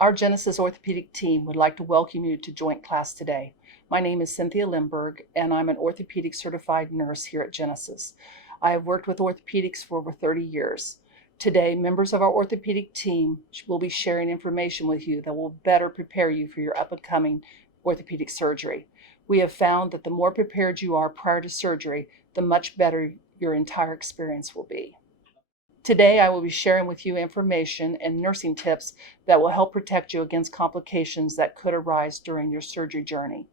Our Genesis orthopedic team would like to welcome you to joint class today. My name is Cynthia Limberg, and I'm an orthopedic certified nurse here at Genesis. I have worked with orthopedics for over 30 years. Today, members of our orthopedic team will be sharing information with you that will better prepare you for your up-and-coming orthopedic surgery. We have found that the more prepared you are prior to surgery, the much better your entire experience will be. Today, I will be sharing with you information and nursing tips that will help protect you against complications that could arise during your surgery journey.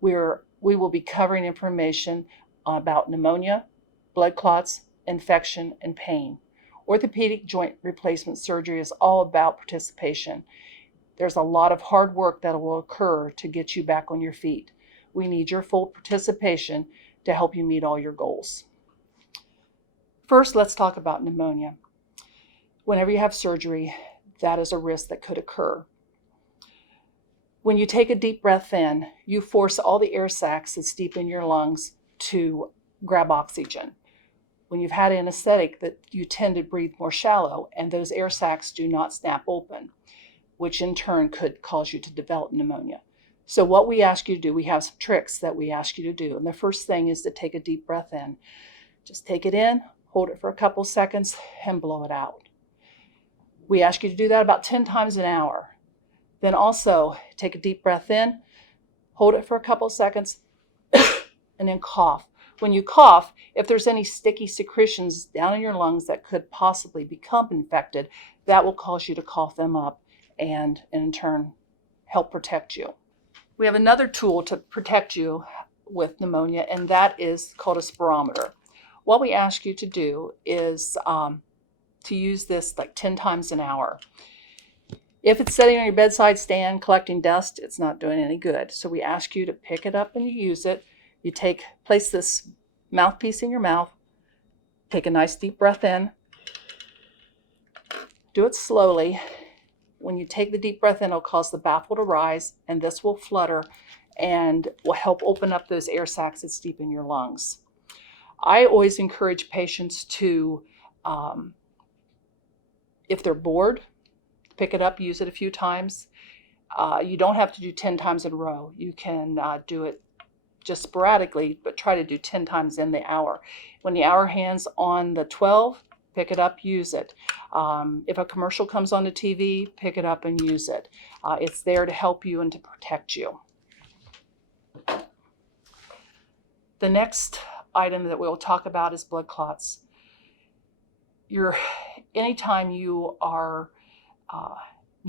We will be covering information about pneumonia, blood clots, infection, and pain. Orthopedic joint replacement surgery is all about participation. There's a lot of hard work that will occur to get you back on your feet. We need your full participation to help you meet all your goals. First, let's talk about pneumonia. Whenever you have surgery, that is a risk that could occur. When you take a deep breath in, you force all the air sacs that's deep in your lungs to grab oxygen. When you've had anesthetic, that you tend to breathe more shallow, and those air sacs do not snap open, which in turn could cause you to develop pneumonia. So what we ask you to do, we have some tricks that we ask you to do. And the first thing is to take a deep breath in. Just take it in, hold it for a couple seconds, and blow it out. We ask you to do that about 10 times an hour. Then also take a deep breath in, hold it for a couple seconds, and then cough. When you cough, if there's any sticky secretions down in your lungs that could possibly become infected, that will cause you to cough them up and in turn help protect you. We have another tool to protect you with pneumonia, and that is called a spirometer. What we ask you to do is to use this like 10 times an hour. If it's sitting on your bedside stand collecting dust, it's not doing any good. So we ask you to pick it up and you use it. You place this mouthpiece in your mouth, take a nice deep breath in, do it slowly. When you take the deep breath in, it'll cause the baffle to rise, and this will flutter and will help open up those air sacs that's deep in your lungs. I always encourage patients to, if they're bored, pick it up, use it a few times. You don't have to do 10 times in a row. You can do it just sporadically, but try to do 10 times in the hour. When the hour hands on the 12, pick it up, use it. If a commercial comes on the TV, pick it up and use it. It's there to help you and to protect you. The next item that we'll talk about is blood clots. Anytime you are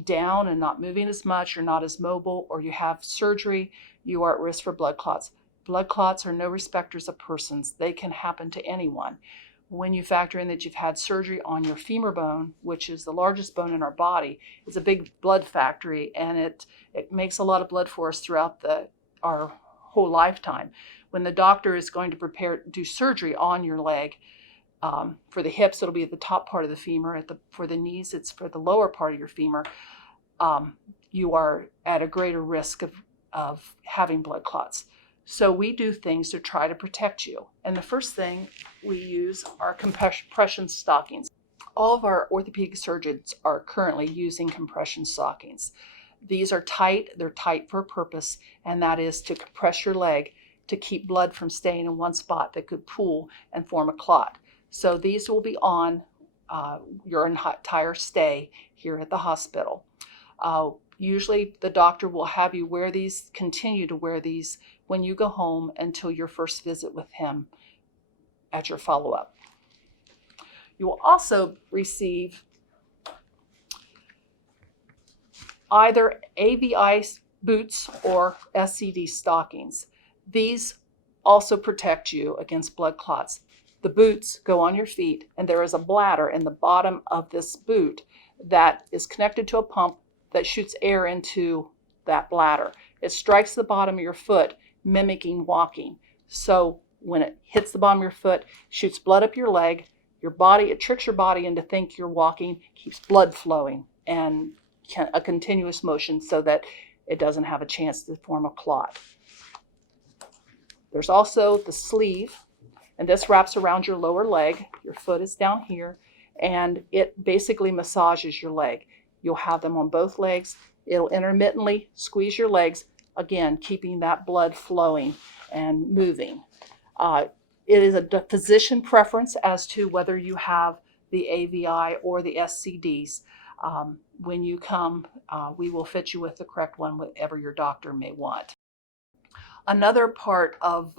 down and not moving as much, you're not as mobile, or you have surgery, you are at risk for blood clots. Blood clots are no respecters of persons. They can happen to anyone. When you factor in that you've had surgery on your femur bone, which is the largest bone in our body, it's a big blood factory, and it makes a lot of blood for us throughout our whole lifetime. When the doctor is going to do surgery on your leg, for the hips, it'll be at the top part of the femur. For the knees, it's for the lower part of your femur. You are at a greater risk of having blood clots. So we do things to try to protect you. And the first thing we use are compression stockings. All of our orthopedic surgeons are currently using compression stockings. These are tight. They're tight for a purpose, and that is to compress your leg to keep blood from staying in one spot that could pool and form a clot. So these will be on your entire stay here at the hospital. Usually the doctor will have you continue to wear these when you go home until your first visit with him at your follow-up. You will also receive either AVI boots or SCD stockings. These also protect you against blood clots. The boots go on your feet, and there is a bladder in the bottom of this boot that is connected to a pump that shoots air into that bladder. It strikes the bottom of your foot, mimicking walking. So when it hits the bottom of your foot, shoots blood up your leg, it tricks your body into think you're walking, keeps blood flowing, and a continuous motion so that it doesn't have a chance to form a clot. There's also the sleeve, and this wraps around your lower leg. Your foot is down here, and it basically massages your leg. You'll have them on both legs. It'll intermittently squeeze your legs, again, keeping that blood flowing and moving. It is a physician preference as to whether you have the AVI or the SCDs. When you come, we will fit you with the correct one, whatever your doctor may want. Another part of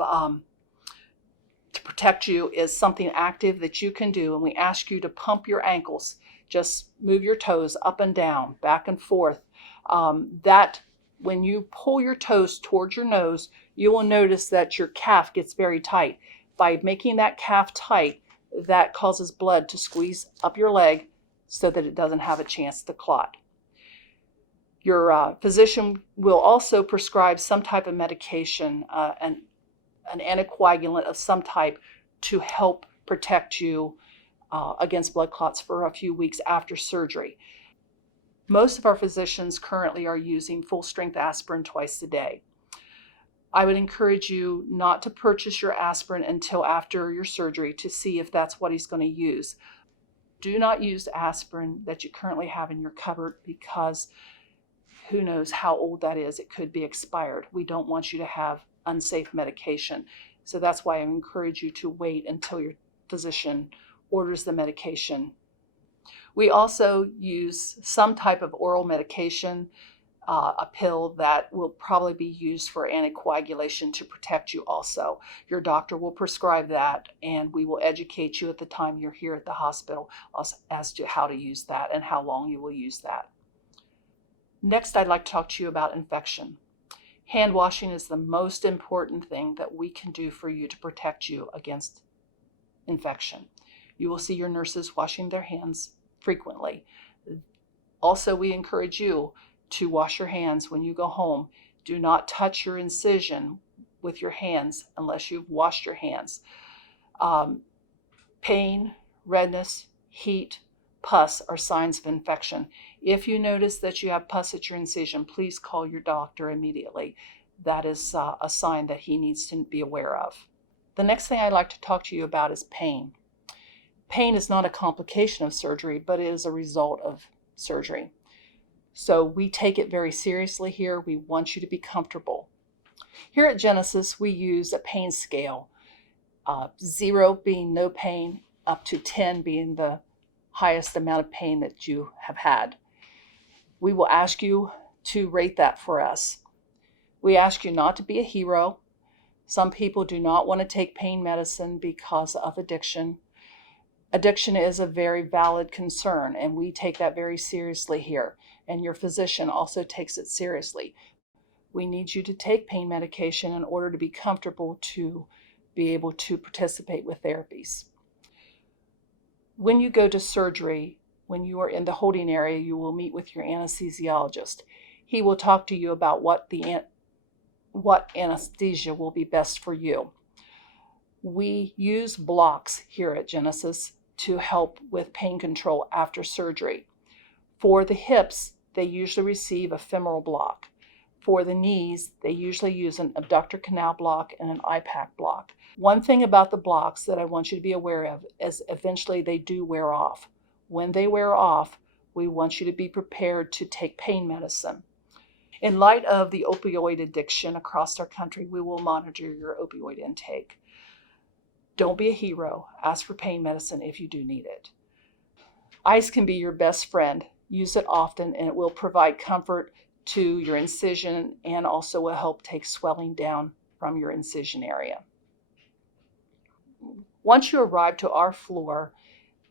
to protect you is something active that you can do, and we ask you to pump your ankles. Just move your toes up and down, back and forth. That when you pull your toes towards your nose, you will notice that your calf gets very tight. By making that calf tight, that causes blood to squeeze up your leg so that it doesn't have a chance to clot. Your physician will also prescribe some type of medication, an anticoagulant of some type, to help protect you against blood clots for a few weeks after surgery. Most of our physicians currently are using full-strength aspirin twice a day. I would encourage you not to purchase your aspirin until after your surgery to see if that's what he's going to use. Do not use aspirin that you currently have in your cupboard, because who knows how old that is. It could be expired. We don't want you to have unsafe medication. So that's why I encourage you to wait until your physician orders the medication. We also use some type of oral medication, a pill that will probably be used for anticoagulation to protect you also. Your doctor will prescribe that, and we will educate you at the time you're here at the hospital as to how to use that and how long you will use that. Next, I'd like to talk to you about infection. Hand washing is the most important thing that we can do for you to protect you against infection. You will see your nurses washing their hands frequently. Also, we encourage you to wash your hands when you go home. Do not touch your incision with your hands unless you've washed your hands. Pain, redness, heat, pus are signs of infection. If you notice that you have pus at your incision, please call your doctor immediately. That is a sign that he needs to be aware of. The next thing I'd like to talk to you about is pain. Pain is not a complication of surgery, but it is a result of surgery. So we take it very seriously here. We want you to be comfortable. Here at Genesis, we use a pain scale, 0 being no pain, up to 10 being the highest amount of pain that you have had. We will ask you to rate that for us. We ask you not to be a hero. Some people do not want to take pain medicine because of addiction. Addiction is a very valid concern, and we take that very seriously here, and your physician also takes it seriously. We need you to take pain medication in order to be comfortable to be able to participate with therapies. When you go to surgery, when you are in the holding area, you will meet with your anesthesiologist. He will talk to you about what anesthesia will be best for you. We use blocks here at Genesis to help with pain control after surgery. For the hips, they usually receive a femoral block. For the knees, they usually use an abductor canal block and an IPAC block. One thing about the blocks that I want you to be aware of is eventually they do wear off. When they wear off, we want you to be prepared to take pain medicine. In light of the opioid addiction across our country, we will monitor your opioid intake. Don't be a hero. Ask for pain medicine if you do need it. Ice can be your best friend. Use it often, and it will provide comfort to your incision and also will help take swelling down from your incision area. Once you arrive to our floor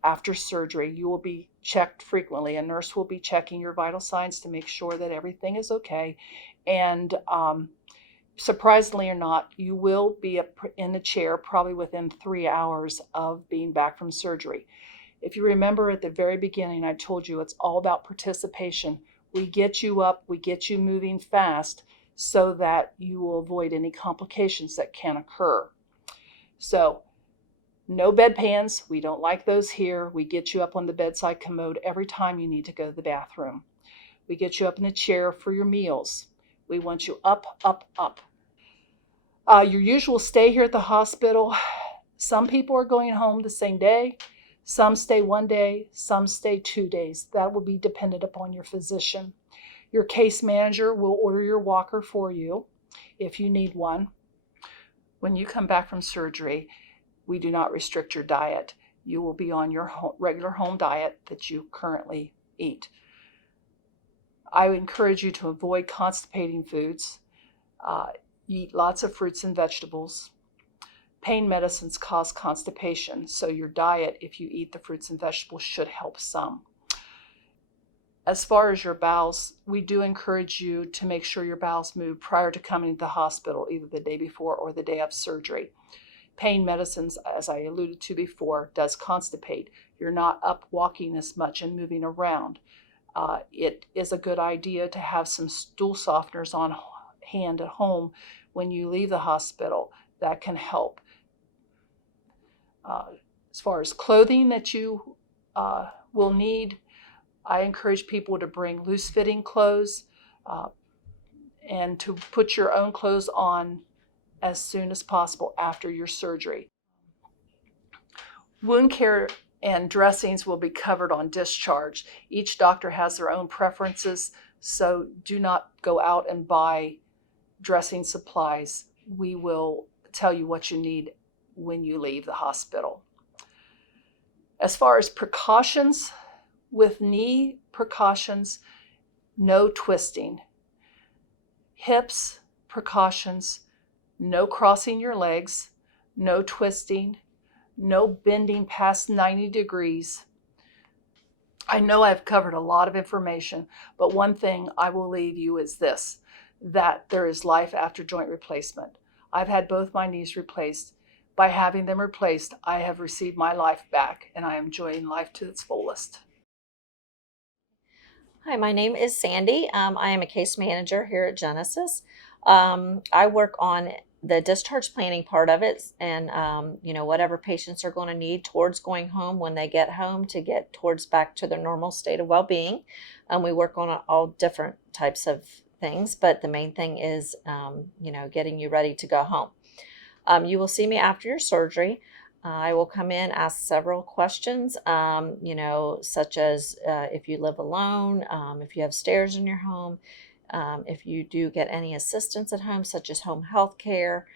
after surgery, you will be checked frequently. A nurse will be checking your vital signs to make sure that everything is okay. And surprisingly or not, you will be in the chair probably within 3 hours of being back from surgery. If you remember at the very beginning, I told you it's all about participation. We get you up, we get you moving fast so that you will avoid any complications that can occur. So, no bedpans, we don't like those here. We get you up on the bedside commode every time you need to go to the bathroom. We get you up in a chair for your meals. We want you up, up, up. Your usual stay here at the hospital, some people are going home the same day. Some stay 1 day, some stay 2 days. That will be dependent upon your physician. Your case manager will order your walker for you if you need one. When you come back from surgery, we do not restrict your diet. You will be on your regular home diet that you currently eat. I encourage you to avoid constipating foods. Eat lots of fruits and vegetables. Pain medicines cause constipation, so your diet, if you eat the fruits and vegetables, should help some. As far as your bowels, we do encourage you to make sure your bowels move prior to coming to the hospital, either the day before or the day of surgery. Pain medicines, as I alluded to before, does constipate. You're not up walking as much and moving around. It is a good idea to have some stool softeners on hand at home when you leave the hospital. That can help. As far as clothing that you will need, I encourage people to bring loose-fitting clothes and to put your own clothes on as soon as possible after your surgery. Wound care and dressings will be covered on discharge. Each doctor has their own preferences, so do not go out and buy dressing supplies. We will tell you what you need when you leave the hospital. As far as precautions, with knee precautions, no twisting. Hips precautions, no crossing your legs, no twisting, no bending past 90 degrees. I know I've covered a lot of information, but one thing I will leave you is this, that there is life after joint replacement. I've had both my knees replaced. By having them replaced, I have received my life back, and I am enjoying life to its fullest. Hi, my name is Sandy. I am a case manager here at Genesis. I work on the discharge planning part of it and, whatever patients are going to need towards going home when they get home to get towards back to their normal state of well-being. We work on all different types of things, but the main thing is, getting you ready to go home. You will see me after your surgery. I will come in, ask several questions, such as if you live alone, if you have stairs in your home, if you do get any assistance at home, such as home health care,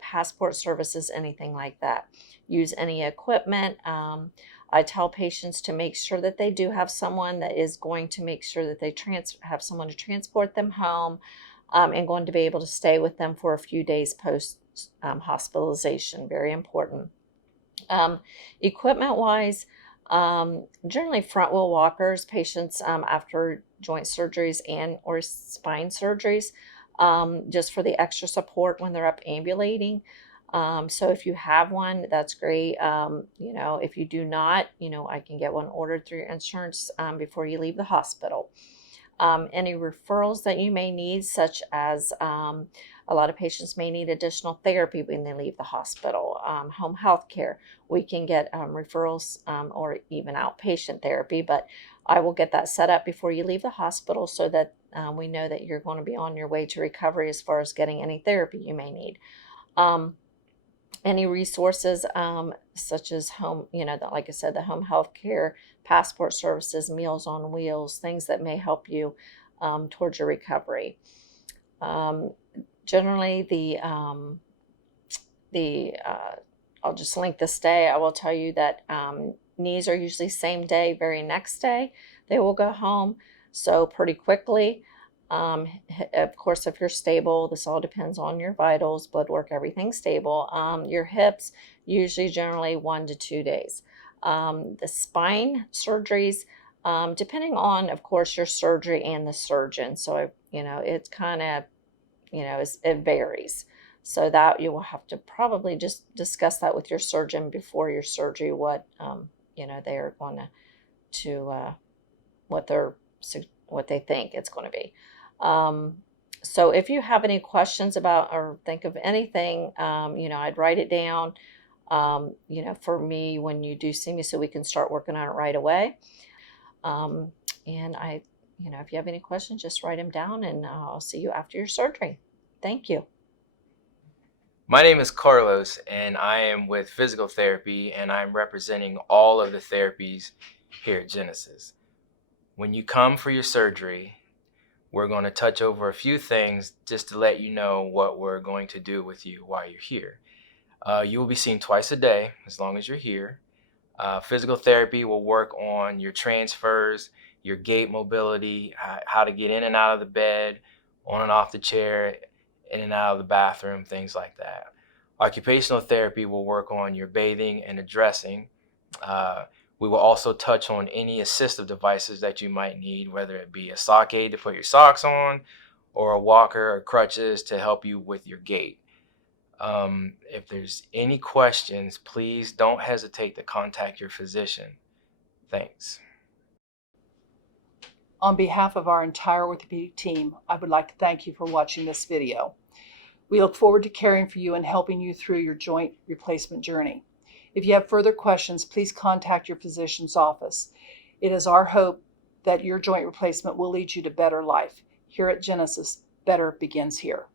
passport services, anything like that. Use any equipment. I tell patients to make sure that they do have someone that is going to make sure that they have someone to transport them home and going to be able to stay with them for a few days post hospitalization. Very important. Equipment wise, generally front wheel walkers, patients after joint surgeries and or spine surgeries, just for the extra support when they're up ambulating. So if you have one, that's great. If you do not, I can get one ordered through your insurance before you leave the hospital. Any referrals that you may need, such as a lot of patients may need additional therapy when they leave the hospital. Home health care, we can get referrals or even outpatient therapy, but I will get that set up before you leave the hospital so that we know that you're going to be on your way to recovery as far as getting any therapy you may need. Any resources such as home, like I said, the home health care, passport services, Meals on Wheels, things that may help you towards your recovery. Generally, I'll just link the stay. I will tell you that knees are usually same day, very next day they will go home, so pretty quickly. Of course, if you're stable, this all depends on your vitals, blood work, everything stable. Your hips, usually generally 1 to 2 days. The spine surgeries, depending on, of course, your surgery and the surgeon. So, it's kind of, it varies. So that you will have to probably just discuss that with your surgeon before your surgery, what, they are going to what they think it's going to be. So if you have any questions about or think of anything, I'd write it down, for me when you do see me so we can start working on it right away. And if you have any questions, just write them down and I'll see you after your surgery. Thank you. My name is Carlos, and I am with physical therapy, and I'm representing all of the therapies here at Genesis. When you come for your surgery, we're going to touch over a few things just to let you know what we're going to do with you while you're here. You will be seen twice a day as long as you're here. Physical therapy will work on your transfers, your gait mobility, how to get in and out of the bed, on and off the chair, in and out of the bathroom, things like that. Occupational therapy will work on your bathing and the dressing. We will also touch on any assistive devices that you might need, whether it be a sock aid to put your socks on, or a walker or crutches to help you with your gait. If there's any questions, please don't hesitate to contact your physician. Thanks. On behalf of our entire orthopedic team, I would like to thank you for watching this video. We look forward to caring for you and helping you through your joint replacement journey. If you have further questions, please contact your physician's office. It is our hope that your joint replacement will lead you to better life. Here at Genesis, better begins here.